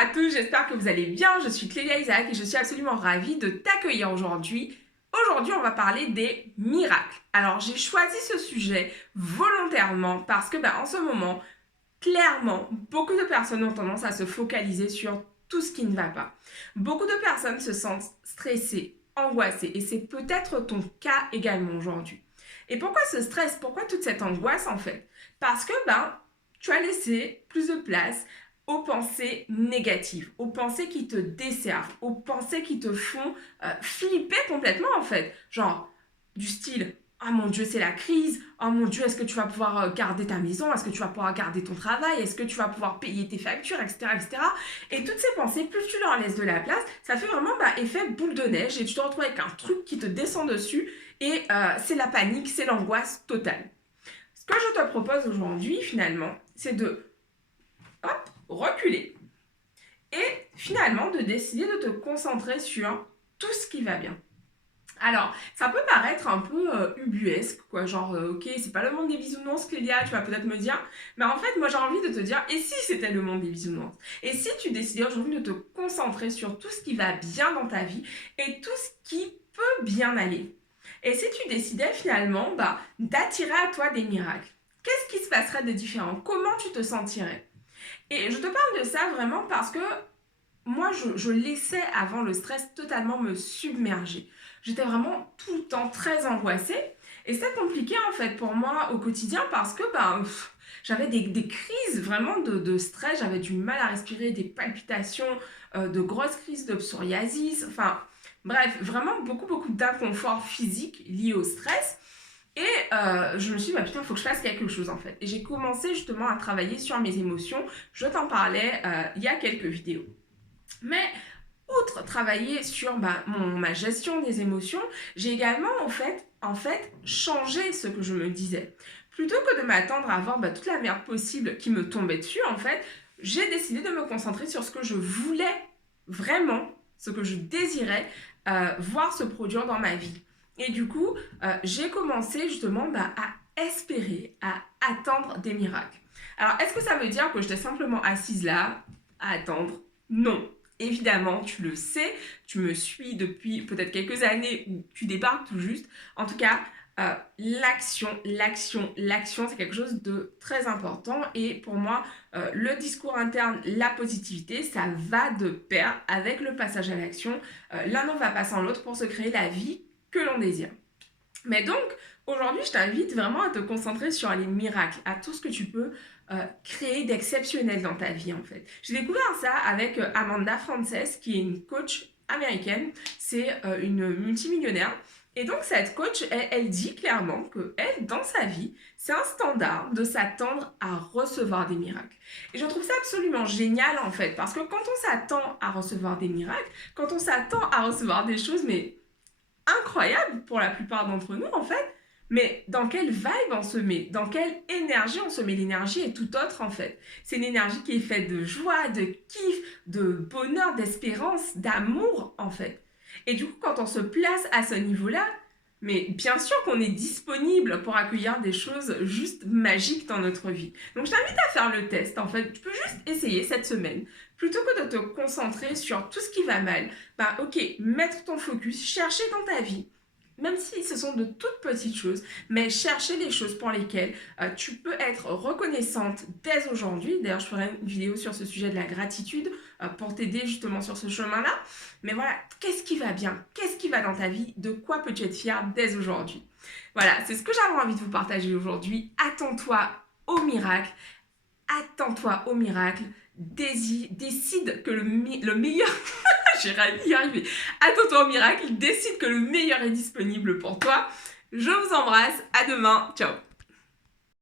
à tous, j'espère que vous allez bien. Je suis Clélia Isaac et je suis absolument ravie de t'accueillir aujourd'hui. Aujourd'hui, on va parler des miracles. Alors, j'ai choisi ce sujet volontairement parce que en ce moment, clairement, beaucoup de personnes ont tendance à se focaliser sur tout ce qui ne va pas. Beaucoup de personnes se sentent stressées, angoissées et c'est peut-être ton cas également aujourd'hui. Et pourquoi ce stress? Pourquoi toute cette angoisse en fait? Parce que tu as laissé plus de place aux pensées négatives, aux pensées qui te desservent, aux pensées qui te font flipper complètement en fait. Genre, du style, oh mon Dieu, c'est la crise, oh mon Dieu, est-ce que tu vas pouvoir garder ta maison, est-ce que tu vas pouvoir garder ton travail, est-ce que tu vas pouvoir payer tes factures, etc. etc. Et toutes ces pensées, plus tu leur laisses de la place, ça fait vraiment effet boule de neige et tu te retrouves avec un truc qui te descend dessus et c'est la panique, c'est l'angoisse totale. Ce que je te propose aujourd'hui, finalement, c'est de reculer et finalement de décider de te concentrer sur tout ce qui va bien. Alors, ça peut paraître un peu ubuesque, quoi, genre, ok, c'est pas le monde des bisounours, Clélia, tu vas peut-être me dire, mais en fait, moi j'ai envie de te dire, et si c'était le monde des bisounours? Et si tu décidais aujourd'hui de te concentrer sur tout ce qui va bien dans ta vie et tout ce qui peut bien aller? Et si tu décidais finalement d'attirer à toi des miracles, qu'est-ce qui se passerait de différent? Comment tu te sentirais? Et je te parle de ça vraiment parce que moi, je laissais avant le stress totalement me submerger. J'étais vraiment tout le temps très angoissée. Et c'était compliqué en fait pour moi au quotidien parce que j'avais des crises vraiment de stress. J'avais du mal à respirer, des palpitations, de grosses crises de psoriasis. Enfin, bref, vraiment beaucoup d'inconfort physique lié au stress. Et je me suis dit, putain, il faut que je fasse quelque chose en fait. Et j'ai commencé justement à travailler sur mes émotions. Je t'en parlais il y a quelques vidéos. Mais outre travailler sur ma gestion des émotions, j'ai également en fait changé ce que je me disais. Plutôt que de m'attendre à avoir toute la merde possible qui me tombait dessus, en fait, j'ai décidé de me concentrer sur ce que je voulais vraiment, ce que je désirais voir se produire dans ma vie. Et du coup, j'ai commencé justement à espérer, à attendre des miracles. Alors, est-ce que ça veut dire que j'étais simplement assise là, à attendre? Non. Évidemment, tu le sais, tu me suis depuis peut-être quelques années ou tu débarques tout juste. En tout cas, l'action, c'est quelque chose de très important. Et pour moi, le discours interne, la positivité, ça va de pair avec le passage à l'action. L'un ne va pas sans l'autre pour se créer la vie que l'on désire. Mais donc, aujourd'hui, je t'invite vraiment à te concentrer sur les miracles, à tout ce que tu peux créer d'exceptionnel dans ta vie, en fait. J'ai découvert ça avec Amanda Frances, qui est une coach américaine. C'est une multimillionnaire. Et donc, cette coach, elle dit clairement que elle, dans sa vie, c'est un standard de s'attendre à recevoir des miracles. Et je trouve ça absolument génial, en fait, parce que quand on s'attend à recevoir des miracles, quand on s'attend à recevoir des choses, mais incroyable pour la plupart d'entre nous en fait, mais dans quelle vibe on se met, dans quelle énergie on se met? L'énergie est tout autre en fait. C'est une énergie qui est faite de joie, de kiff, de bonheur, d'espérance, d'amour en fait. Et du coup, quand on se place à ce niveau-là, mais bien sûr qu'on est disponible pour accueillir des choses juste magiques dans notre vie. Donc je t'invite à faire le test en fait. Tu peux juste essayer cette semaine. Plutôt que de te concentrer sur tout ce qui va mal, ok, mettre ton focus, chercher dans ta vie, même si ce sont de toutes petites choses, mais chercher les choses pour lesquelles tu peux être reconnaissante dès aujourd'hui. D'ailleurs, je ferai une vidéo sur ce sujet de la gratitude pour t'aider justement sur ce chemin-là. Mais voilà, qu'est-ce qui va bien? Qu'est-ce qui va dans ta vie? De quoi peux-tu être fière dès aujourd'hui? Voilà, c'est ce que j'avais envie de vous partager aujourd'hui. Attends-toi au miracle. Attends-toi au miracle. Décide que le meilleur... J'ai y arrivé. Attends-toi au miracle. Décide que le meilleur est disponible pour toi. Je vous embrasse. À demain. Ciao.